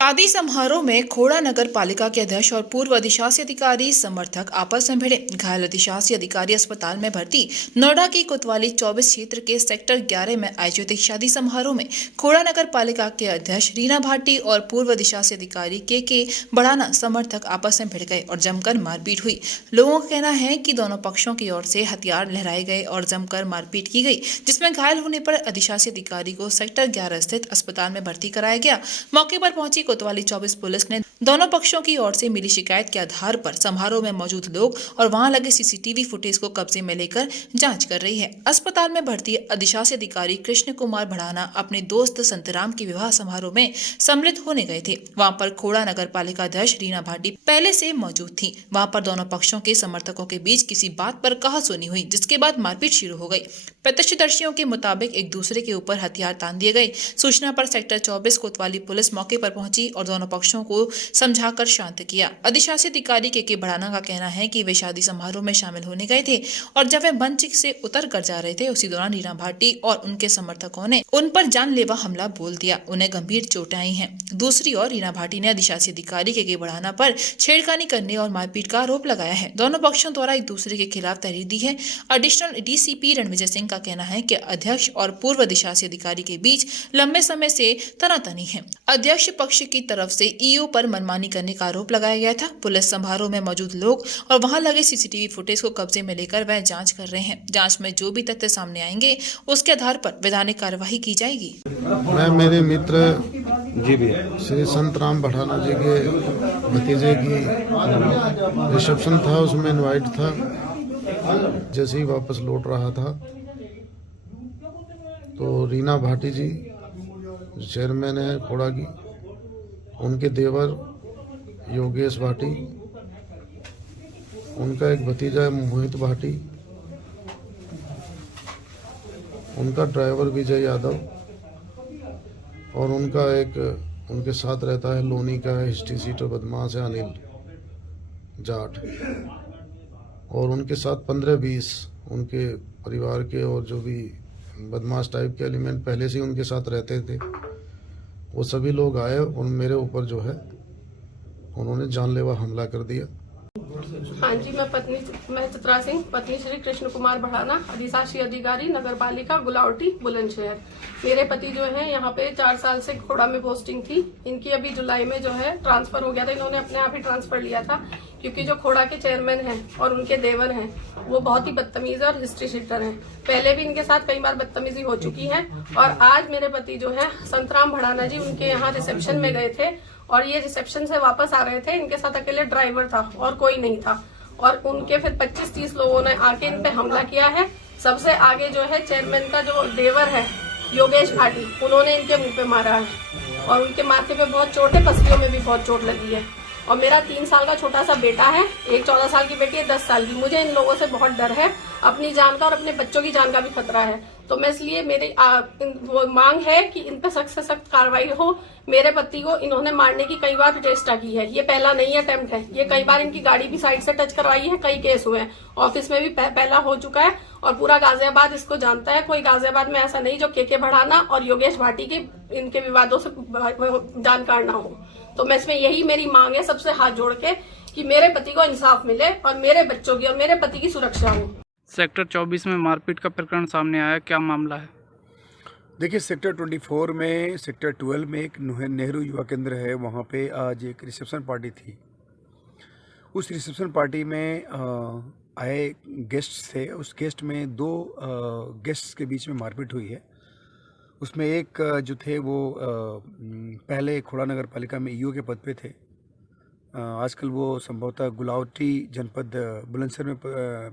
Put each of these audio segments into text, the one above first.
शादी समारोह में खोड़ा नगर पालिका के अध्यक्ष और पूर्व अधिशासी अधिकारी समर्थक आपस में भिड़े। घायल अधिशासी अधिकारी अस्पताल में भर्ती। नोएडा की कोतवाली 24 क्षेत्र के सेक्टर 11 में आयोजित एक शादी समारोह में खोड़ा नगर पालिका के अध्यक्ष रीना भाटी और पूर्व अधिशासी अधिकारी के बढ़ाना समर्थक आपस में भिड़ गए और जमकर मारपीट हुई। लोगों का कहना है कि दोनों पक्षों की ओर से हथियार लहराए गए और जमकर मारपीट की गई, जिसमें घायल होने पर अधिशासी अधिकारी को सेक्टर 11 स्थित अस्पताल में भर्ती कराया गया। मौके पर पहुंची कोतवाली 24 पुलिस ने दोनों पक्षों की ओर से मिली शिकायत के आधार पर समारोह में मौजूद लोग और वहां लगे सीसीटीवी फुटेज को कब्जे में लेकर जांच कर रही है। अस्पताल में भर्ती अधिशासी अधिकारी कृष्ण कुमार बढ़ाना अपने दोस्त संतराम के विवाह समारोह में सम्मिलित होने गए थे। वहां पर खोड़ा नगर पालिका अध्यक्ष रीना भाटी पहले से मौजूद थी। वहां पर दोनों पक्षों के समर्थकों के बीच किसी बात पर कहासुनी हुई, जिसके बाद मारपीट शुरू हो गई। प्रत्यक्षदर्शियों के मुताबिक एक दूसरे के ऊपर हथियार तान दिए गए। सूचना पर सेक्टर 24 कोतवाली पुलिस मौके पर पहुंची और दोनों पक्षों को समझाकर शांत किया। अधिशासी अधिकारी के बढ़ाना का कहना है कि वे शादी समारोह में शामिल होने गए थे और जब वे मंच से उतर कर जा रहे थे, उसी दौरान रीना भाटी और उनके समर्थकों ने उन पर जानलेवा हमला बोल दिया। उन्हें गंभीर चोटें आई हैं। दूसरी ओर रीना भाटी ने अधिशासी अधिकारी के बढ़ाना पर छेड़खानी करने और मारपीट का आरोप लगाया है। दोनों पक्षों द्वारा एक दूसरे के खिलाफ तहरीर दी है। एडिशनल डीसीपी रणविजय सिंह का कहना है कि अध्यक्ष और पूर्व अधिशासी अधिकारी के बीच लंबे समय से तनातनी है। अध्यक्ष पक्ष की तरफ से ईओ पर मनमानी करने का आरोप लगाया गया था। पुलिस समारोह में मौजूद लोग और वहां लगे सीसीटीवी फुटेज को कब्जे में लेकर वह जांच कर रहे हैं। जांच में जो भी तथ्य सामने आएंगे उसके आधार पर वैधानिक कार्यवाही की जाएगी। मैं मेरे मित्र जी भी श्री संतराम बढ़ाना जी के भतीजे की रिसेप्शन था, उसमें इनवाइट था। जैसे ही वापस लौट रहा था तो रीना भाटी जी चेयरमैन है खोड़ा की, उनके देवर योगेश भाटी, उनका एक भतीजा है मोहित भाटी, उनका ड्राइवर विजय यादव और उनका एक उनके साथ रहता है लोनी का हिस्ट्री सीटर बदमाश है अनिल जाट, और उनके साथ 15-20 उनके परिवार के और जो भी बदमाश टाइप के एलिमेंट पहले से ही उनके साथ रहते थे, वो सभी लोग आए और मेरे ऊपर जो है उन्होंने जानलेवा हमला कर दिया। हाँ जी, मैं चित्रा सिंह, पत्नी श्री कृष्ण कुमार बढ़ाना, अधिशासी अधिकारी नगर पालिका गुलावटी बुलंदशहर। मेरे पति जो है यहाँ पे 4 साल से खोड़ा में पोस्टिंग थी। इनकी अभी जुलाई में जो है ट्रांसफर हो गया था। इन्होंने अपने आप ही ट्रांसफर लिया था क्योंकि जो खोड़ा के चेयरमैन हैं और उनके देवर हैं वो बहुत ही बदतमीज और हिस्ट्री शीटर हैं। पहले भी इनके साथ कई बार बदतमीजी हो चुकी है। और आज मेरे पति जो है संतराम बढ़ाना जी उनके यहाँ रिसेप्शन में गए थे और ये रिसेप्शन से वापस आ रहे थे। इनके साथ अकेले ड्राइवर था और कोई नहीं था, और उनके फिर 25-30 लोगों ने आके इन पे हमला किया है। सबसे आगे जो है चेयरमैन का जो देवर है योगेश भाटी, उन्होंने इनके मुंह पे मारा है और उनके माथे पे बहुत चोट है, पसलियों में भी बहुत चोट लगी है। और मेरा 3 साल का छोटा सा बेटा है, एक 14 साल की बेटी है, 10 साल की। मुझे इन लोगों से बहुत डर है, अपनी जान का और अपने बच्चों की जान का भी खतरा है। तो मैं इसलिए मेरी वो मांग है कि इन पे सख्त से सख्त कार्रवाई हो। मेरे पति को इन्होंने मारने की कई बार चेष्टा की है, ये पहला नहीं अटेम्प्ट है। ये कई बार इनकी गाड़ी भी साइड से टच करवाई है, कई केस हुए हैं। ऑफिस में भी पहला हो चुका है और पूरा गाजियाबाद इसको जानता है। कोई गाजियाबाद में ऐसा नहीं जो के बढ़ाना और योगेश भाटी के इनके विवादों से जानकार ना हो। तो मैं इसमें यही मेरी मांग है सबसे हाथ जोड़ के कि मेरे पति को इंसाफ मिले और मेरे बच्चों की और मेरे पति की सुरक्षा हो। सेक्टर 24 में मारपीट का प्रकरण सामने आया, क्या मामला है? देखिए, सेक्टर 24 में सेक्टर 12 में एक नेहरू युवा केंद्र है, वहाँ पे आज एक रिसेप्शन पार्टी थी। उस रिसेप्शन पार्टी में आए गेस्ट थे। उस गेस्ट में 2 गेस्ट्स के बीच में मारपीट हुई है। उसमें एक जो थे वो पहले खोड़ा नगर पालिका में ईओ के पद पे थे। आजकल वो संभवतः गुलावटी जनपद बुलंदशहर में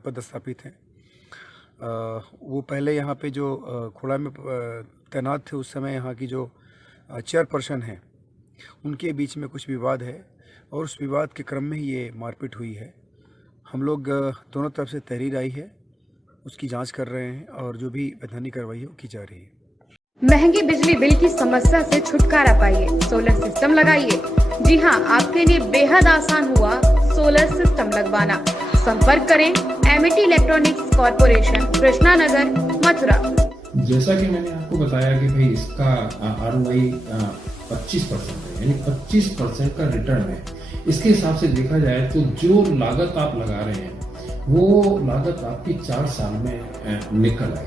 पदस्थापित हैं। वो पहले यहाँ पे जो खोड़ा में तैनात थे, उस समय यहाँ की जो चेयरपर्सन हैं उनके बीच में कुछ विवाद है और उस विवाद के क्रम में ही ये मारपीट हुई है। हम लोग दोनों तरफ से तहरीर आई है, उसकी जांच कर रहे हैं और जो भी वैधानिक कार्रवाई है वो की जा रही है। महंगी बिजली बिल की समस्या से छुटकारा पाइए, सोलर सिस्टम लगाइए। जी हां, आपके लिए बेहद आसान हुआ सोलर सिस्टम लगवाना। संपर्क करें Amity electronics corporation, Krishna Nagar, Mathura. जैसा कि मैंने आपको बताया कि भाई इसका ROI 25% है। यानी 25% का रिटर्न है। इसके हिसाब से देखा जाए तो जो लागत आप लगा रहे हैं वो लागत आपकी 4 साल में निकल आएगी।